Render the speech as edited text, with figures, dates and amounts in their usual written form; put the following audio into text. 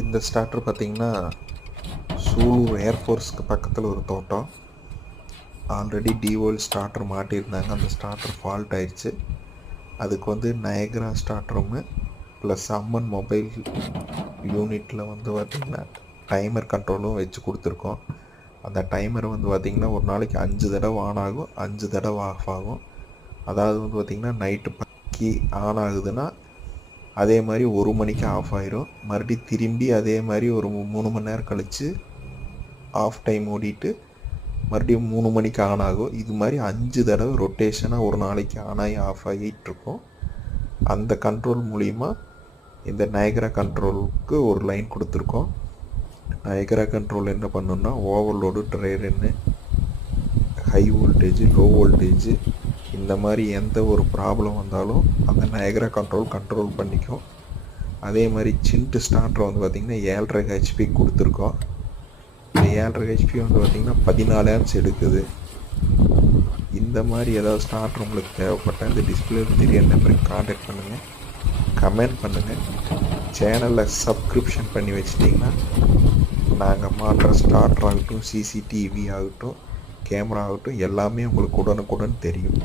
இந்த ஸ்டார்டர் பார்த்திங்கன்னா சூலூர் ஏர்ஃபோர்ஸ்க்கு பக்கத்தில் ஒரு தோட்டம். ஆல்ரெடி டிவோல் ஸ்டார்டர் மாட்டியிருந்தாங்க. அந்த ஸ்டார்டர் ஃபால்ட் ஆயிடுச்சு. அதுக்கு நயக்ரா ஸ்டார்டரும் ப்ளஸ் அம்மன் மொபைல் யூனிட்டில் பார்த்திங்கன்னா டைமர் கண்ட்ரோலும் வச்சு கொடுத்துருக்கோம். அந்த டைமர் பார்த்திங்கன்னா ஒரு நாளைக்கு 5 தடவை ஆன் ஆகும், 5 தடவை ஆஃப் ஆகும். அதாவது பார்த்திங்கன்னா நைட்டு 10 ஆன் ஆகுதுன்னா அதே மாதிரி 1 மணிக்கு ஆஃப் ஆயிரும். மறுபடியும் திரும்பி அதே மாதிரி ஒரு 3 மணி நேரம் கழித்து ஆஃப் டைம் ஓடிட்டு மறுபடியும் 3 மணிக்கு ஆன் ஆகும். இது மாதிரி 5 தடவை ரொட்டேஷனாக ஒரு நாளைக்கு ஆன் ஆகி ஆஃப் ஆகிட்டுருக்கும். அந்த கண்ட்ரோல் மூலிமா இந்த நயக்ரா கண்ட்ரோலுக்கு ஒரு லைன் கொடுத்துருக்கோம். நயக்ரா கண்ட்ரோல் என்ன பண்ணுன்னா overload, try run, high voltage, low voltage இந்த மாதிரி எந்த ஒரு ப்ராப்ளம் வந்தாலும் அந்த நயக்ரா கண்ட்ரோல் பண்ணிக்கும். அதே மாதிரி சின்ட்டு ஸ்டார்டர் பார்த்திங்கன்னா 7.5 ஹெச்பி கொடுத்துருக்கோம். இந்த 7.5 ஹெச்பி பார்த்திங்கன்னா 14 ஆம்ஸ் எடுக்குது. இந்த மாதிரி ஏதாவது ஸ்டார்டர் உங்களுக்கு தேவைப்பட்டால் இந்த டிஸ்பிளே தெரிய நம்பருக்கு கான்டாக்ட் பண்ணுங்கள், கமெண்ட் பண்ணுங்கள். சேனலில் சப்ஸ்கிரிப்ஷன் பண்ணி வச்சிட்டிங்கன்னா நாங்கள் மாட்டுற ஸ்டார்டர் ஆகட்டும், சிசிடிவி ஆகட்டும், கேமரா ஆகட்டும் எல்லாமே உங்களுக்கு உடனுக்குடன் தெரியும்.